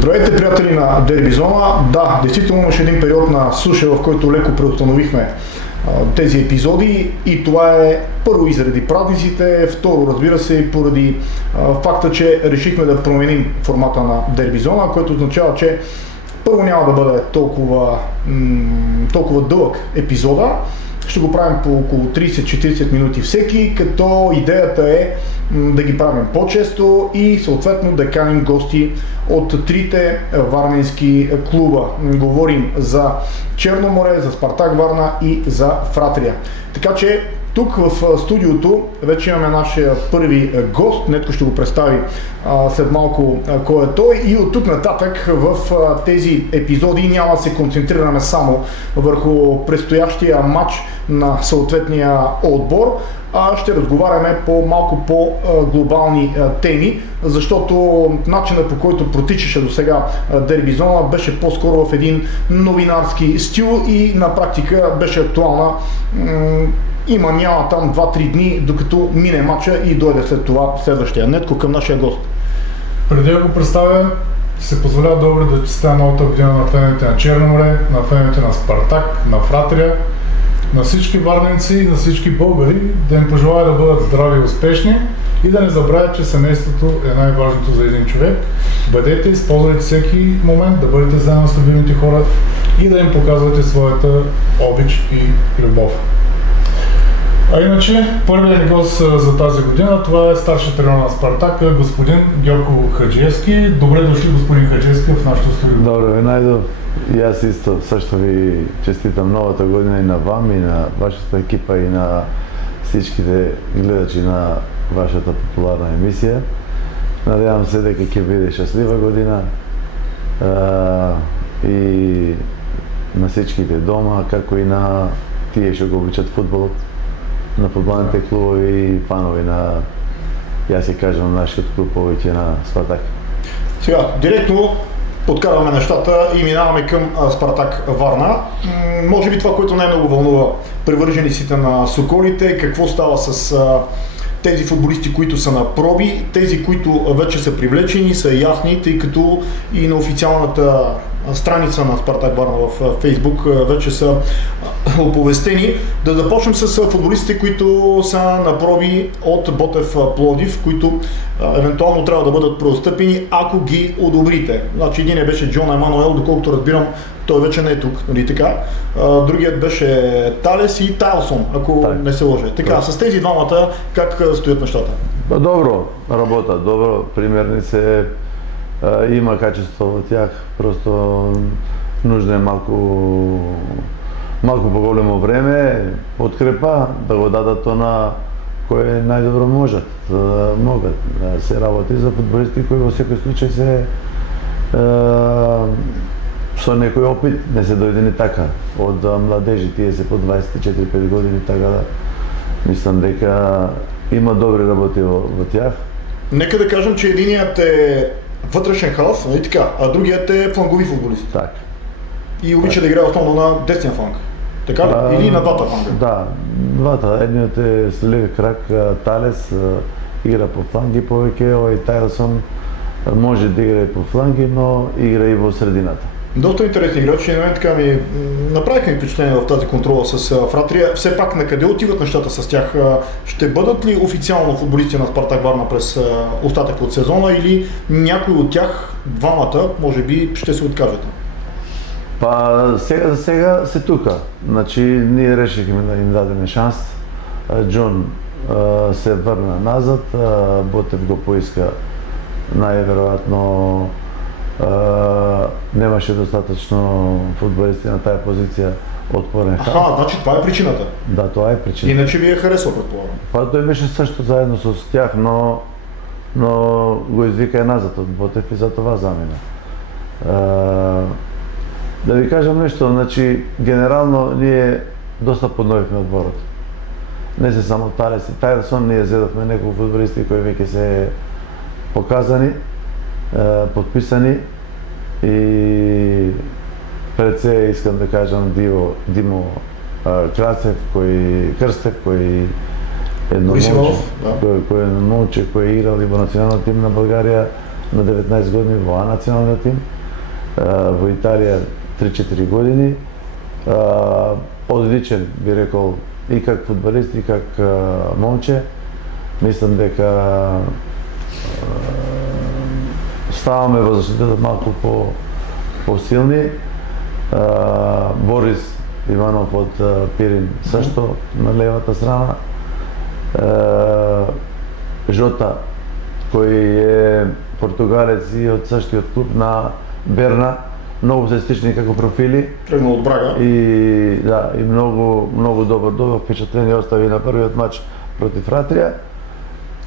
Здравейте, приятели на Дерби Зона. Да, действително имаше един период на суша, в който леко преустановихме тези епизоди и това е първо и заради празниците, второ, разбира се, и поради факта, че решихме да променим формата на Дерби Зона, което означава, че първо няма да бъде толкова дълъг епизода. Ще го правим по около 30-40 минути всеки, като идеята е да ги правим по-често и съответно да каним гости от трите варненски клуба. Говорим за Черно море, за Спартак Варна и за Фратрия. Така че тук в студиото вече имаме нашия първи гост, Нетко ще го представи след малко кой е той, и от тук нататък в тези епизоди няма да се концентрираме само върху предстоящия матч на съответния отбор, а ще разговаряме по малко по-глобални теми, защото начинът, по който протичаше до сега Дерби Зона, беше по-скоро в един новинарски стил и на практика беше актуална. Няма там 2-3 дни, докато мине матча и дойде след това следващия. Нетко, към нашия гост. Преди да го представя, се позволява добре да честя новата година на феновете на Черно море, на феновете на Спартак, на Фратрия, на всички варненци и на всички българи, да им пожелая да бъдат здрави и успешни и да не забравят, че семейството е най-важното за един човек. Бъдете, използвайте всеки момент да бъдете заедно с любимите хора и да им показвате своята обич и любов. А иначе, първият ни гост за тази година, това е старши тренер на Спартак, господин Георго Хаджиевски. Добре дошли, господин Хаджиевски, в нашото студио. Добре, Найдов. И аз също ви честитам новата година и на вам, и на вашата екипа, и на всичките гледачи на вашата популярна емисия. Надявам се дека ќе биде щастлива година и на всичките дома, како и на тие што го обичат фудбалот, на футболните клубови и фанови на, јас си кажам, на нашиот клуб, повеќе на Спартак. Сега, директно подкарваме нещата и минаваме към Спартак Варна. Може би това, което най-много вълнува привържениците на Соколите, какво става с тези футболисти, които са на проби, тези, които вече са привлечени, са ясни, тъй като и на официалната страница на Спартак Варна в Фейсбук вече са оповестени. Да започнем с футболистите, които са на проби от Ботев Пловдив, които евентуално трябва да бъдат преотстъпени, ако ги одобрите. Значи единият беше Джон Емануел, доколкото разбирам, той вече не е тук, нали така? Другият беше Талес и Тайлсон, ако не се лъже. Така, с тези двамата как стоят нещата? Добро работа, добро, примерни се, има качество от тях, просто нужно е малко по-големо време, подкрепа, да го дадат она кое најдобро можат, да могат да се работи за футболисти кои во секој случај се со некој опит, не се дојдени така од младежи, тие се по 24-5 години, така да мислам дека има добри работи во тях. Нека да кажем, че единият е вътрешен халф, нали така, а другият е флангови футболист. Так. И обича да играе основно на десния фланг. Така ли? Или на двата фланга? Да, двата. Едниот е с леви крак, Талес игра по фланги повеќе, овој Тайлсон може да играе по фланги, но игра и во средината. Доста интересни играчи, на мен така ми направиха ми впечатление в тази контрола с Фратрия. Все пак на къде отиват нещата с тях? Ще бъдат ли официално футболисти на Спартак Варна през остатъка от сезона или някой от тях, двамата, може би ще се откажат? Па сега за сега се тука. Значи ние решихме да им дадеме шанс. Джон се върна назад, Ботев го поиска најверојатно. Немаше достатъчно футболисти на тая позиция отпорен халф. Аха, значи това е причината? Да, това е причината. Иначе ви е харесал, предполагам? Па той беше също заедно с тях, но го извика и назад от Ботев и за това замина. Да ви кажам нещо, значи генерално ние доста подновихме отборот. Не се само Талес и Тайлсон, ние зедохме неколку футболисти кои веќе се показани, подписани и пред се искам да кажам Димо Крацев, Крстев, кој едно момче, кој е играл и во националниот тим на Българија, на 19 години во А националниот тим, во Италија 3-4 години. Одличен, би рекол, и как фудбалист, и как момче. Мислам дека ставаме во заштитата малку по-силни. Борис Иванов од Пирин сашто на левата страна. Жота, кој е португалец и од саштиот клуб на Берна, многу се слични како профили. Тргнал од Брага. И да, и многу добро впечатление остави на првиот мач против Фратрија.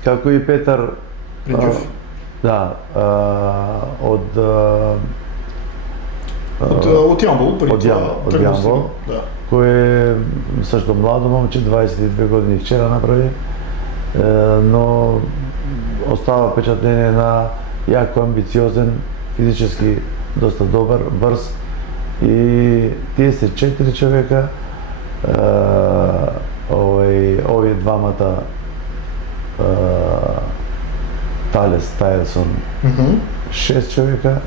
Како и Петар Принчев. Да, од Јамбол, од Јамбол, да. кој е сашто младо момче, 22 години вчера направи, но остава впечатление на јако амбициозен, физички доста добар, брз, и тие се 4 човека, овие двамата, Талес, Тајлсон, 6 човека.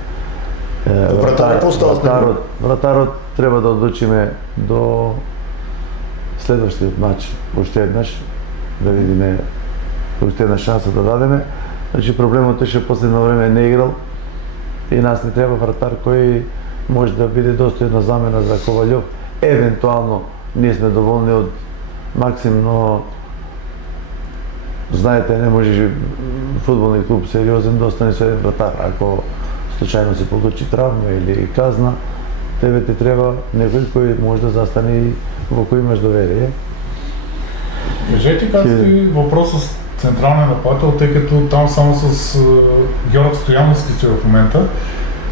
Вратарот треба да одлучиме до следващиот мач, уште еднаш, да видиме, уште една шанса да дадеме. Значи проблемот е што последно време не играл и нас не треба вратар кој може да биде достојна замена за Коваљов. Евентуално ние сме доволни од Максим, но знаете, не може фудбални клуб сериозен да остане со еден вратар. Ако случајно се получи травма или казна, тебе ти треба некој кој може да застане и во кој имаш доверие. Кажете как стои въпросът с централния нападател, тъй като там само с Георг Стояновски стои в момента,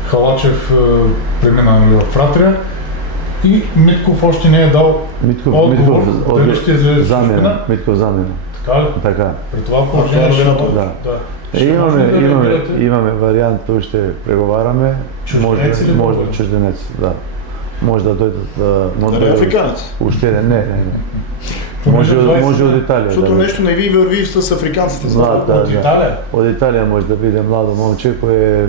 Халачев премина в Фратрия и Митков още не е дал отговор дали ще излезе в чужбина. Митков замена. Така ли? Така. При това положение да. Имаме вариант, уште преговараме. Чужденец или може чужденец, да. Може да дојдат Дали африканец? Уште не. Може од Италија. Защото нещо не ви върви с африканците. Да. От Италия? Од Италија може да биде младо момче кој е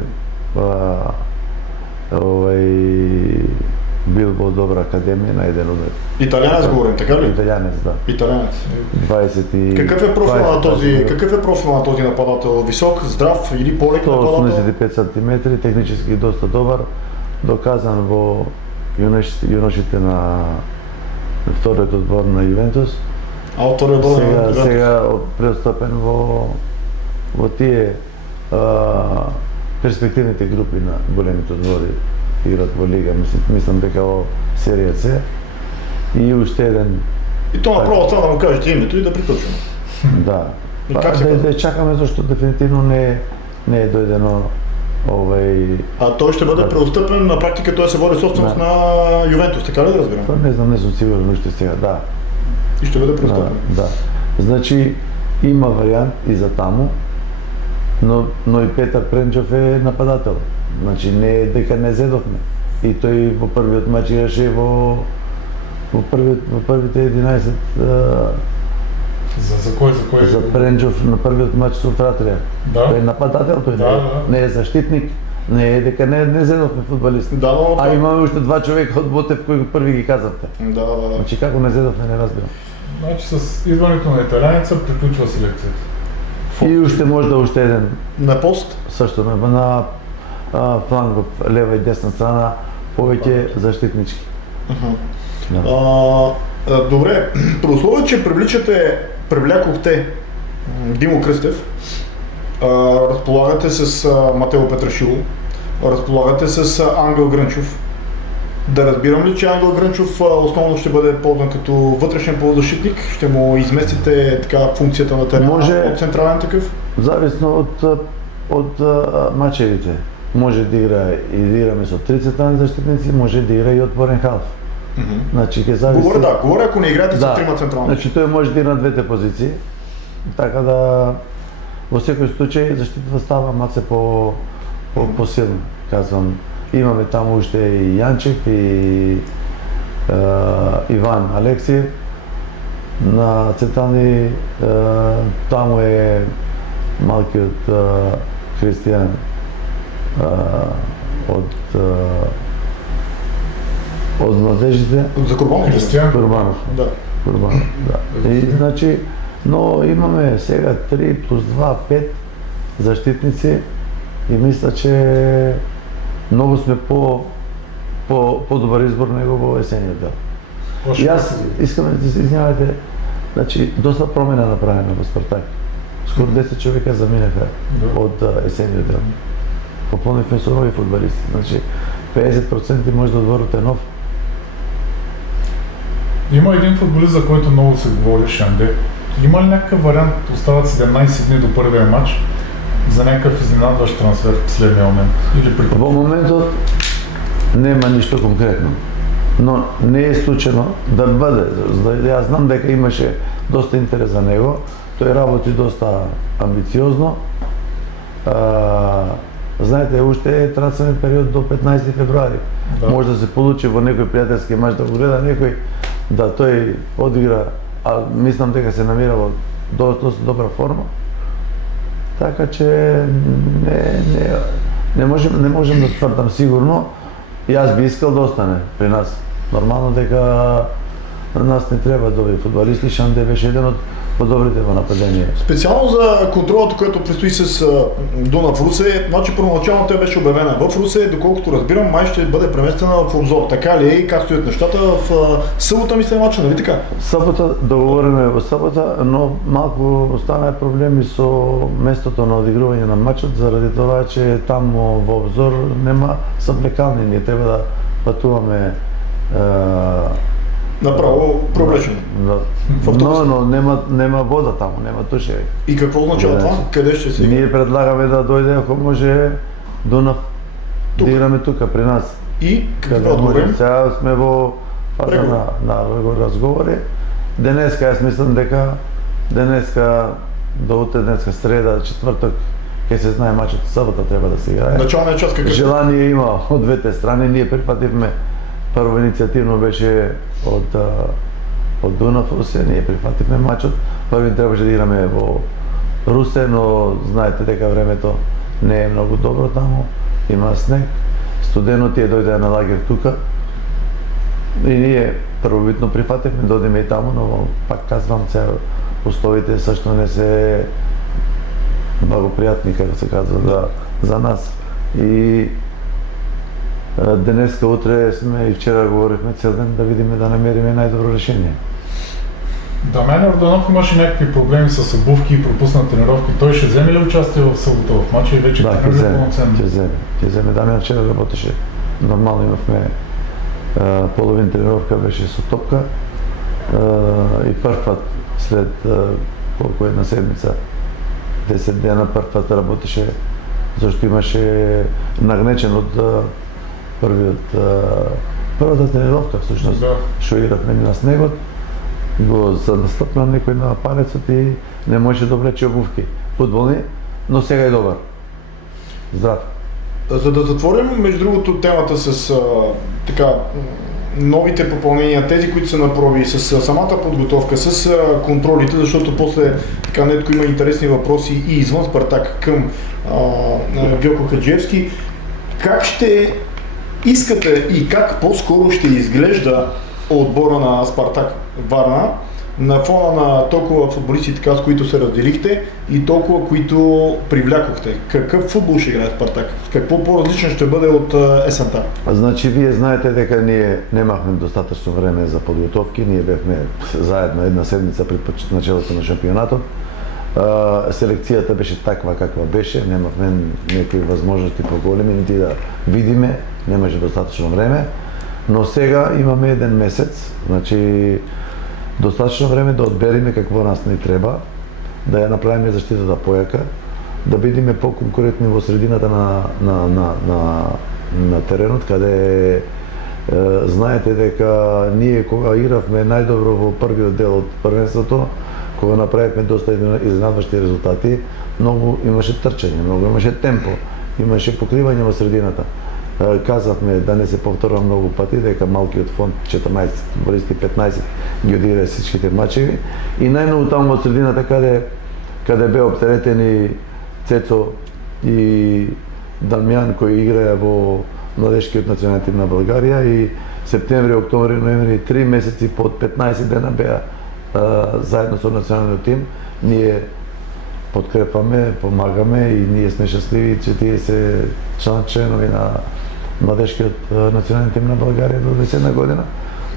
бил во добра академија на еден од Италианец говорим, така ли? Италианец, да. Италианец. 20 Какъв е профил на този нападател? Висок, здрав или полек нападател? 185 см, технически доста добар, доказан во юношите на вториот одбор на Ювентус. А од вториот одбор на Ювентус? Сега преотстапен во тие перспективните групи на големите одбори играт во лига, мислам дека во серија С. И уште еден. И тоа направо стана да му кажете името и да приклучиме. Да. Да чакаме, зашто дефинитивно не е дојдено А тој ще бъде преотстъпен, на практика тој се води собственост на Ювентус, така ли да разбирам? Не знам, не сум сигурен уште сега, да. И ще бъде преотстъпен? Да. Значи, има вариант и за таму, но и Петар Пренчов е нападател. Значи, не е дека не зедовме. И тој во првиот мач играше во првите 11 За кој? За Пренчов на првиот мач со Фратрија. Тој е нападател, тој не е заштитник. Не е дека не зедовме фудбалисти. А имаме уште два човека од Ботев кои први ги казавте. Да. Значи како не зедовме, не разбирам. Значи с идването на италианеца приключва селекцијата. И уште може да уште еден. На пост? Сашто на фланг во лева и десна страна, повеќе заштитнички. Добре, при условие, че привлякохте Димо Кръстев, разполагате с Матео Петрашило, разполагате с Ангел Грънчов. Да разбирам ли, че Ангел Грънчов основно ще бъде ползван като вътрешен полузащитник? Ще му изместите така функцията на терена от централен такъв? Зависно от мачевите. Може да играме со 3 централни защитници, може да игра и отворен халф. Значи, ќе зависи. Говоря, ако не играете со 3 централни. Значи, тој може да игра на двете позиции. Така да во секој случај заштитата става малце по-силна. Казвам, имаме таму уште и Јанчев и Иван Алексиев. На централни таму е малкиот Христијан од младежите. За Курбанов? Христијан? Курбанов. Да. Курбанов, да. И значи, но имаме сега 3 плюс 2, 5 заштитници и мисля, че многу сме по-добар избор него во есениот дел. И јас искам да се извинявате, значи доста промена направена во Спартак. Скоро 10 човека заминеха од есениот дел. Пополнивме со нови фудбалисти, значи 50% може да одворот е нов. Има един футболист, за който много се говори, Шанде. Има ли някакъв вариант, остават 17 дни до първия матч, за някакъв изненадващ трансфер в следния момент? Во моментот нема ништо конкретно, но не е случайно да бъде. Јас знам дека имаше доста интерес за него, тој работи доста амбициозно. Знаете, уште е трансферен период до 15 февруари. Да. Може да се получи во некој пријателски мач да го гледа некој, да тој одигра, а мислам дека се намира во доста добра форма. Така че не можем да тврдам сигурно. Јас би искал да остане при нас. Нормално дека на нас не треба добри фудбалисти, Шанде беше еден од подобрите во нападение. Специјално за контролата, която предстои с Дунав Русе, значи първоначално тя беше обявена в Русе, доколкото разбирам, май ще бъде преместена в Обзор. Така ли е и как стоят нещата в събота мисля мача, нали така? Събота, договориме во събота, но малку останаа проблеми со местото на одигрување на мачот, заради това, че там во Обзор нема съблекални, ние треба да пътуваме направо проблечено. Но нема вода таму, нема туше. И какво означава това? Къде ще се? Ние предлагаме да дојде, ако може, Дунав, да играме тука при нас. И какво одговорим? Сега сме во фаза на разговори. Денеска, јас мислам дека до утре, днеска среда, четврток, ќе се знае мачот, сабота треба да се играе. Началниот час какъв? Желание има од двете страни, ние прифативме. Прво иницијативно беше од Дунав Русе, ние прифативме мачот. Први требаше да играме во Русе, но знаете дека времето не е многу добро таму, има снег. Студено тие дојде на лагер тука. И ние првобитно прифативме, додеме и таму, но пак казвам, сега условите сашто не се благопријатни, како се казва, за нас. И денеска, утре сме и вчера говорихме цел ден да видиме да намериме најдобро решение. Дамјан Йорданов имаше някакви проблеми с обувки и пропусна тренировки. Той ще вземе ли участие в събота в матча и вече тренира пълноценно? Ќе вземе. Дамјан вчера работеше. Нормално имавме половин тренировка, беше со топка и прв пат след колко една седмица, 10 дена прв пат работеше, зашто имаше нагнечен од првата тренировка всушност, што игравме на снегот, го настапна некој на палецот и не можеше да облече обувки фудбални, но сега е добар. Здрав. За да затворим, между другото, темата с така новите попълнения, тези, които са на проби, с самата подготовка, с контролите, защото после така нетко има интересни въпроси и извън Спартак към Георко Хаджиевски. Как ще искате и как по-скоро ще изглежда отбора на Спартак Варна на фона на толкова футболисти, така, с които се разделихте и толкова, които привлякохте? Какъв футбол ще играе Спартак? Какво по-различно ще бъде от есента? Значи, вие знаете дека ние немахме достатъчно време за подготовки, ние бяхме заедно една седмица пред началото на шампионатот. Селекцията беше таква каква беше, немахме някакви възможности по-големи, нити да видиме, немаше достатъчно време, но сега имаме един месец, значи достатъчно време да одбериме какво нас не треба, да ја направиме заштитата појака, да бидиме по-конкурентни во средината на теренот, каде знаете дека ние кога игравме најдобро во првиот дел од првенството, кога направивме доста изненадващи резултати, многу имаше трчање, многу имаше темпо, имаше покривање во средината. Казавме да не се повторува многу пати, дека малкиот фонд 14 футболисти, 15 ги одиграа всичките мачеви и најмногу таму во средината каде беа оптеретени Цецо и Дамјан кој играе во младешкиот национален тим на Българија и септември, октомври, ноември, 3 месеци под 15 дена беа заедно со националниот тим. Ние подкрепаме, помагаме и ние сме щастливи че тие се членови на младешкиот национален тим на Българија до 20 година.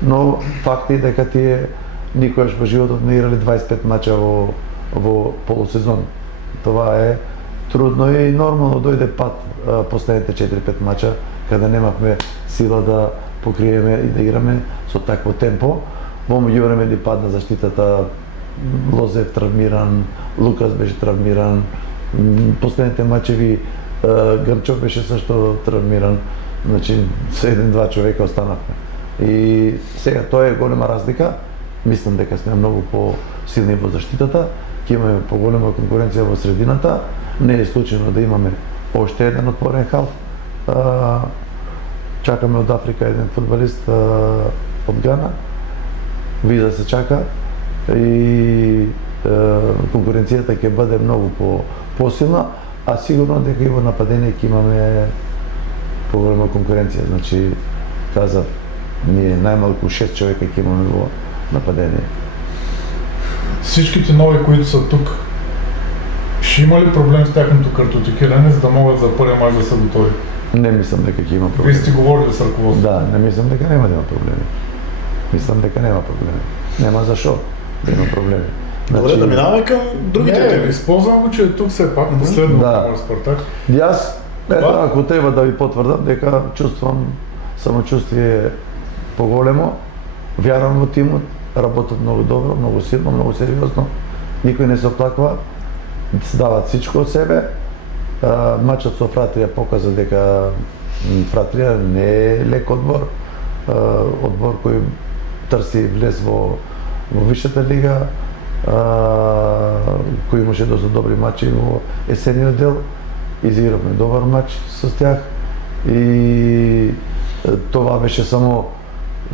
Но факт е дека тие никогаш во животот не играле 25 мача во полусезон. Това е трудно и нормално дојде пат последните 4-5 мача каде немавме сила да покриеме и да играме со такво темпо. Во меѓувреме ни падна заштитата, Лозев травмиран, Лукас беше травмиран, последните мачеви Грчов беше сашто травмиран, значи се 1-2 човека останавме. И сега тоа е голема разлика, мислам дека сме многу по-силни во заштитата, ќе имаме поголема конкуренција во средината, не е случајно да имаме оште еден отпорен халф. Чакаме од Африка еден фудбалист од Гана, виза се чака и конкуренцијата ќе биде многу посилна, а сигурно дека и во нападение ќе имаме поголема конкуренција. Значи, казав, ние најмалку 6 човека ќе имаме во нападение. Всичките нови които са тук, ще има ли проблем с тяхното картотекиране, за да могат за първия мач да са готови? Не мислам дека ќе има проблеми. Вие сте говорили с ръководството? Да, не мислам дека нема да има проблеми. Мислам дека нема проблеми. Нема зашо да има проблеми. Добре, да минаваме към другите теми. Използвам го, че е тук все пак, последно Да. Спартак. Јас, ако треба да ви потврдам, дека чувствам самочувствие поголемо, вярвам во тимот, работат многу добро, многу силно, многу сериозно, никој не се оплаква, дават всичко од себе. Мачот со Фратрија показа дека Фратрија не е лек одбор, одбор кој трси влез во висшата лига, кој имаше доста добри мачи во есениот дел, изигравме добар мач со тях и това беше само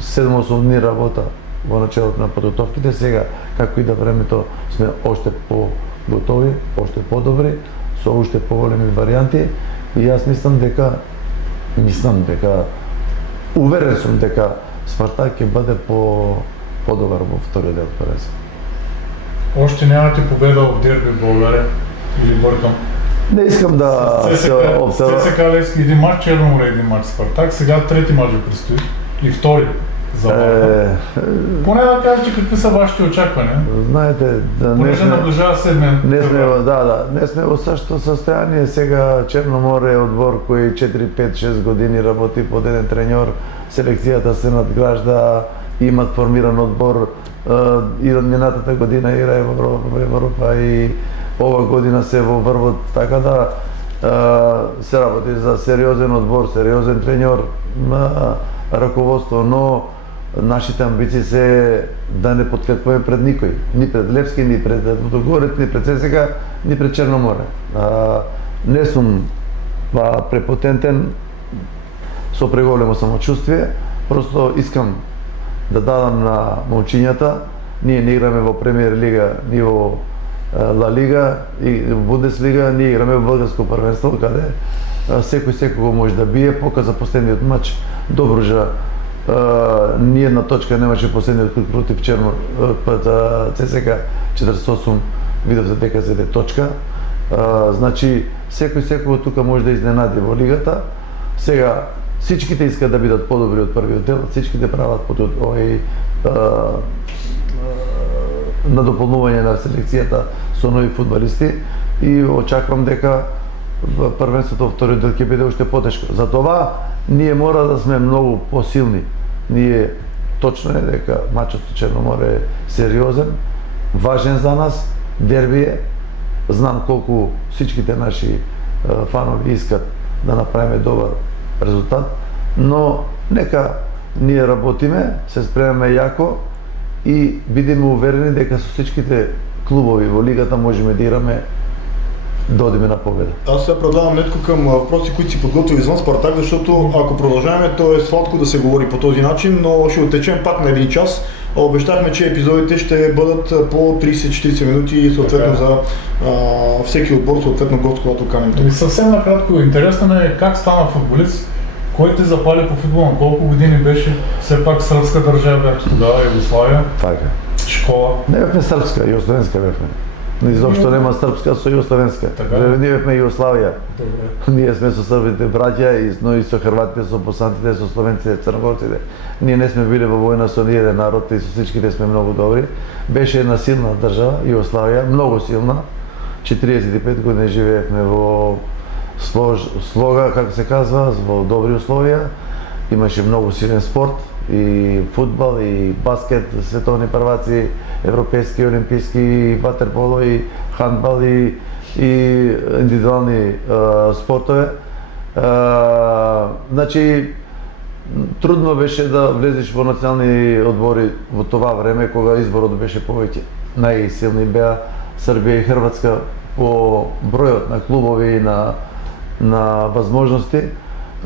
7-8 дни работа во началото на подготовките. Сега, како и да времето, сме оште по-готови, оште по-добри, со уште поголеми варијанти и јас мислам дека уверен сум дека Спартак ќе биде по-добар во вториот дел првенство. Още нямате победа в дерби в България или бъркам? Не искам да се обсера. ЦСКА Левски един мач, Черно море един мач Спартак, сега трети мач ви предстои и втори за Варна. Поне да кажете какви са вашите очаквания. Знаете, понеже наближава седмия. Не сме во същото състояние. Сега Черно море е отбор кој 4-5-6 години работи под еден треньор, селекцијата се надгражда, имат формиран одбор, и од минатата година играе во Европа и ова година се во врвот, така да се работи за сериозен одбор, сериозен треньор, раководство, но нашите амбиции се да не подкрепуваме пред никој, ни пред Левски, ни пред Водогорец, ни пред ЦСКА, ни пред Черно море. Не сум препотентен, со преголемо самочувствие, просто искам да дадам на момчињата. Ние не играме во Премиер лига, ни во Ла лига и во Бундеслига, ние играме во Българско првенство, каде секој може да бие. Показа последниот мач Добружа, ни една точка немаше последниот круг против ЦСКА 48, видовте дека се точка. Значи секој тука може да изненади во лигата. Сега всичките искат да бидат подобри од првиот дел, всичките прават надополнување на селекцијата со нови фудбалисти и очаквам дека првенството во вториот дел ќе биде уште потешко. Затоа ние мора да сме многу посилни. Ние точно е дека мачот со Черно море е сериозен, важен за нас, дерби е. Знам колку всичките наши фанови искат да направиме добар резултат, но нека ние работиме, се спремаме јако и бидеме уверени дека со всичките клубови во лигата можеме да играме да одиме на победа. Аз се предлагам нетко към въпроси, които си подготвил извън Спартак, защото ако продължаваме, то е сладко да се говори по този начин, но ще оттечем пак на един час. Обещахме, че епизодите ще бъдат по 30-40 минути и съответно за всеки отбор, съответно гост, когато каним тук. Съвсем накратко, интересно е как стана футболист, кой те запали по футбол, на колко години беше? Все пак сръбска държава бяхте тогава, Югославия, Така. школа. Не бевме српска, југословенска бевме. Изобщо нема српска со југословенска. Така. Ние бевме Југославија. Добре. Ние сме со србите браќа, но и со хрватите, со босанците, со словенците, црногорците. Ние не сме били во војна со ниеден народ и со всичките сме многу добри. Беше една силна држава, Југославија, многу силна. 45 години живеевме во слога, како се казва, во добри условија. Имаше многу силен спорт, и фудбал, и баскет, световни прваци, европейски, олимписки, и ватерполо, и хандбал, и индивидуални спортове. Значи, трудно беше да влезеш во национални одбори во това време, кога изборот беше повеќе. Најсилни беа Србија и Хрватска по бројот на клубови и на возможности,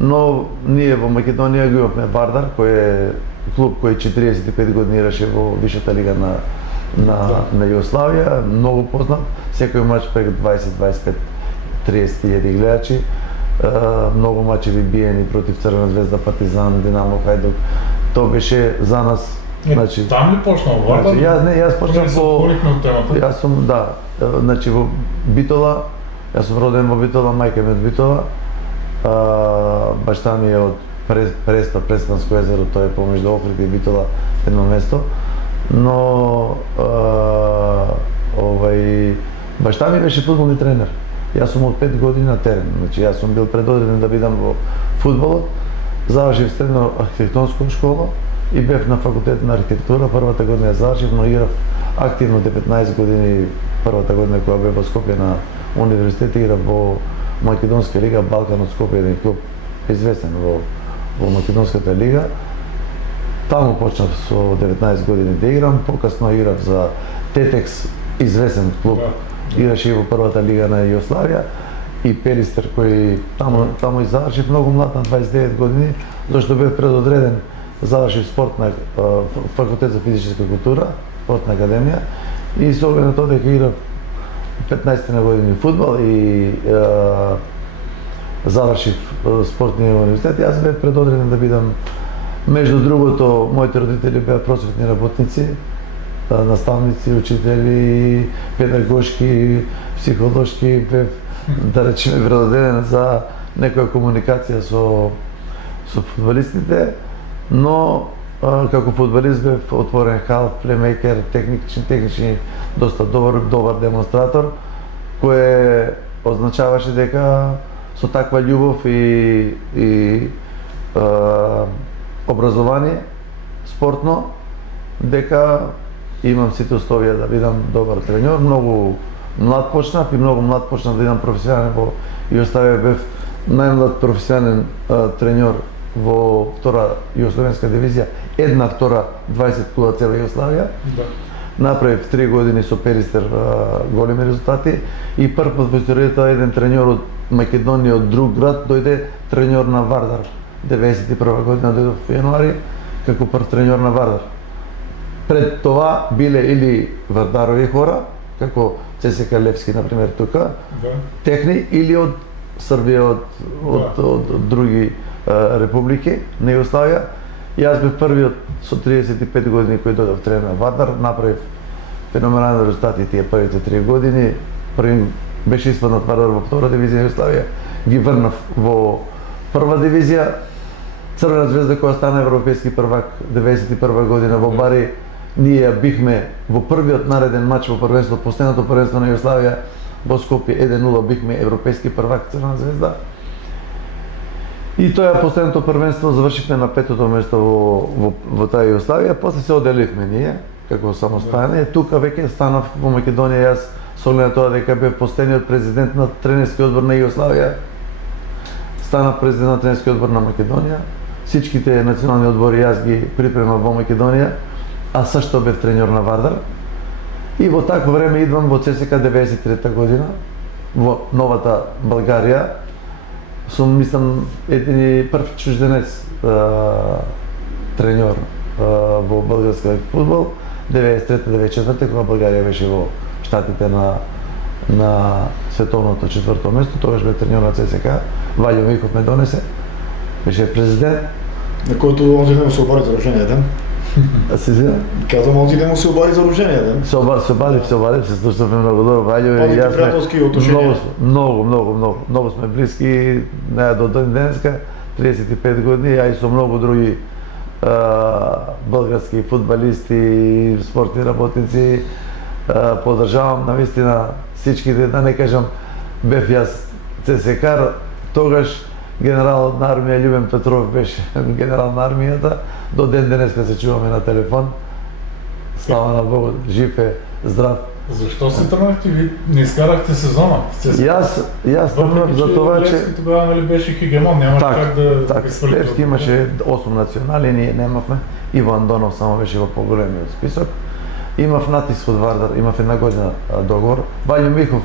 но ние во Македонија го имавме Вардар, кој е клуб кој 45 години играше во висшата лига на Југославија, многу познат, секој мач пред 20-25-30 илјади гледачи, многу мачеви биени против Црвена звезда, Партизан, Динамо, Хајдук. Тоа беше за нас. Значи, там ли почнал Вардар? Јас почнав во... темата. Јас сум, да, значи во Битола, јас сум роден во Битола, мајка ми од Битола. Башта ми е од Преспанско езеро, тоа е помеѓу Охрид и Битола едно место. Но башта ми беше фудбални тренер. Јас сум од 5 години на терен. Значи јас сум бил предодреден да бидам во фудбалот. Завршив средно архитектонска школа и бев на факултет на архитектура. Првата година ја завршив, но играв активно 19 години. Првата година кога бев во Скопје на универзитет, играв во Македонска лига, Балкан од Скопје, еден клуб известен во Македонската лига. Таму почнав со 19 години да играм, покасно играв за Тетекс, известен клуб. Играше и во првата лига на Југославија и Перистер, кој таму и завршив многу млад на 29 години, зашто бев предодреден, завршив спортна факултет за физичка култура, спортна академија и со оглед на тоа дека играв 15 на години фудбал и завршив спортниот универзитет, јас бев предодреден да бидам, меѓу другото, моите родители беа просветни работници, наставници, учители, педагошки, психолошки, бев, да речеме, предодреден за некоја комуникација со фудбалистите, но како фудбалист бев отворен халф, плеймейкер, технични, доста добар демонстратор, кој означаваше дека со таква љубов и образование спортно, дека имам сите условија да бидам добар треньор. Многу млад почнав и многу млад почнав да идам професионален во Југославија. Бев најмлад професионален треньор во втора југословенска дивизија, една втора 20 клуба цела Југославија. Да. Направив 3 години со Перистер големи резултати и прв пат во историјата еден треньор од Македонија, од друг град, дојде треньор на Вардар. 91 година дојдов во јануари како прв треньор на Вардар. Пред това биле или Вардарови хора, како ЦСКА Левски, например, тука, Да. техни, или од Србија, од други републики на Југославија. Јас бев првиот со 35 години кој дојдов тренер на Вардар, направив феноменални резултати тие првите 3 години. Први беше испаднат Вардар во втора дивизија Југославија, ги врнав во прва дивизија. Црвена звезда која стана европейски првак 91 година во Бари, ние ја бихме во првиот нареден мач во првенството, последното првенство на Југославија во Скопје 1-0 бихме европейски првак Црвена звезда. И тоа последното првенство завршивме на 5-то место во таа Југославија, после се оделивме ние како самостојане. Тука веќе станав во Македонија јас со оглед на тоа дека бев последниот президент на тренерски одбор на Југославија. Станав президент на тренерски одбор на Македонија. Сичките национални одбори јас ги припремав во Македонија, а сашто бев треньор на Вардар. И во такво време идвам во ЦСКА 93 година, во новата Българија. Сум, мислам, едини прв чужденец треньор во българскиот фудбал, 93-94 кога Българија беше во штатите на световното четврто место, тогаш бе треньор на ЦСКА, Ваљо Михов ме донесе, беше президент. На којто онзи ден му се обади за рождениот ден. Се извинам. Казвам, онзи ден му се обади за рождениот ден. Се обадив, се слушавме многу добро, Ваљо и јас пријателски отношенија. Многу сме блиски, до ден денеска, 35 години, а и со многу други български фудбалисти и спортни работници поддржавам навистина всичките, да не кажам, бев јас ЦСКА, тогаш генералот на армија Љубен Петров беше генерал на армијата, до ден денеска се чуваме на телефон. Слава на Богу, жив е, здрав. Зашто се тргнахте? Ви не изкарахте сезона? Јас тргнав за това, че Левски тогава нали беше хегемон, нямаше как да ги свалите. Левски имаше 8 национали, ние немавме. Иво Андонов само беше во поголемиот список. Имав натиск од Вардар, имав една година договор. Ваљо Михов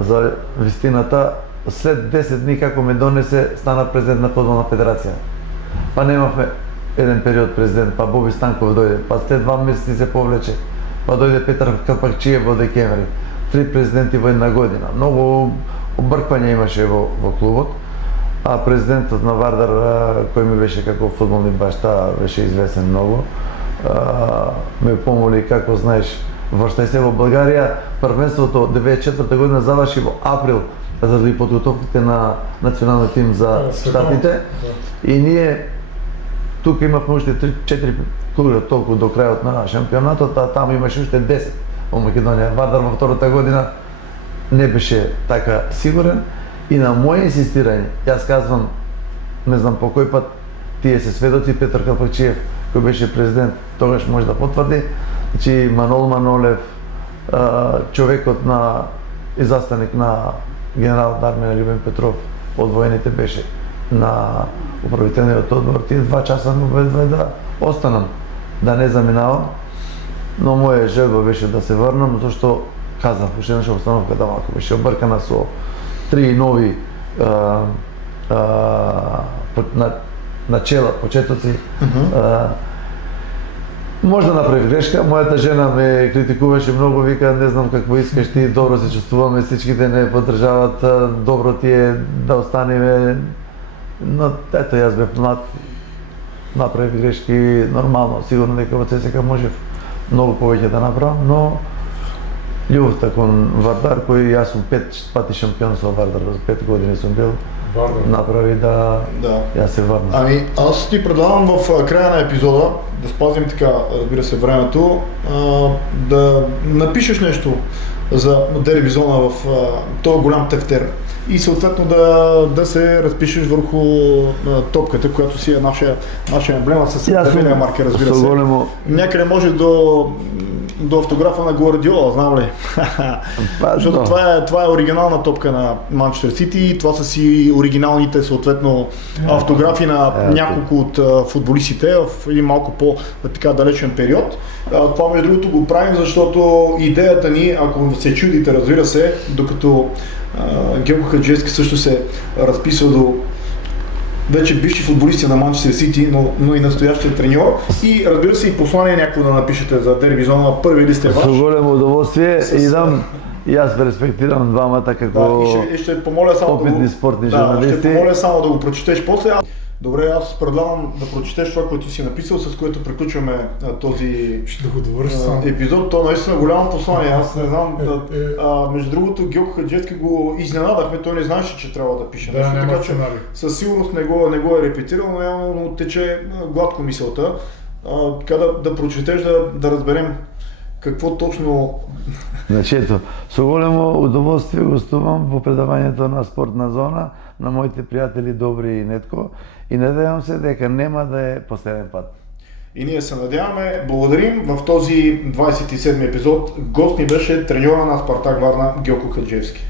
за вистината, след 10 дни како ме донесе, стана президент на Фудбална федерација. Па немавме еден период президент, па Боби Станков дојде, па след 2 месеци се повлече, па дојде Петар Калпакчиев во декември. 3 президенти во една година. Многу обрквања имаше во клубот, а президентот на Вардар, кој ми беше како фудбални башта, беше известен многу, ме помоли, како знаеш, врштај се во Българија. Првенството 94 година заврши во април заради подготовките на националниот тим за штатите. И ние тука имавме уште 3-4 клуби толку до крајот на шампионатот, а таму имаше уште 10 во Македонија. Вардар во втората година не беше така сигурен и на моје инсистирање, јас казвам, не знам по кој пат, тие се сведоци, Петар Калпакчиев, кој беше президент, тогаш може да потврди, значи Манол Манолев, човекот на и заставник на генерал армија Љубен Петров од воените беше на управителниот одбор. Тие 2 часа ме убедија да останам, да не заминавам, но моја желба беше да се врнам, зашто казав, уште еднаш обстановката малку беше обркана со 3 нови начела, почетоци. Може да направи грешка, мојата жена ме критикуваше многу, вика, не знам какво искаш ти, добро се чувствуваме, всичките не поддржават, добро ти е да останеме, но ето јас бев млад, направи грешки, нормално, сигурно дека во ЦСКА можев многу повеќе да направам, но љубовта кон Вардар, кој јас сум 5 пати шампион со Вардар, 5 години сум бил, направи да ја се врна. Ами, аз ти предлагам в краја на епизода, да спазим така, разбира се, времето, да напишеш нешто за Дерби зона в този голям тефтер и съответно да се разпишеш върху топката, която си е нашия емблема с дървения маркер, разбира се. Някъде може до автографа на Гвардиола, знам ли? Защото това е оригинална топка на Манчестър Сити, това са си оригиналните съответно автографи на няколко от футболистите в един малко по-така далечен период. Това между другото го правим, защото идеята ни, ако се чудите, разбира се, докато Георги Хаджиевски също се разписва до вече бивши футболисти на Манчестър Сити, но и настоящия треньор. И разбира се и послание някакво да напишете за Дерби зона, първи лист е ваш. С голямо удоволствие и аз респектирам двамата како опитни спортни журналисти. Ще помоля само да го прочетеш после. Добре, аз предлагам да прочетеш това, което си написал, с което приключваме този епизод. То наистина голямо послание. Аз не знам, между другото Георги Хаджиевски го изненадахме, той не знаеше, че трябва да пише нещо, така че със сигурност не го е репетирал, но явно тече гладко мисълта. Така да прочетеш, да разберем какво точно... Значи ето, со големо удоволствие гостувам во предавањето на Спортна зона на моите пријатели Добри и Нетко и надевам се дека нема да е последен пат. И ние се надяваме. Благодарим. В този 27 епизод гост ни беше треньора на Спартак Варна Георги Хаджиевски.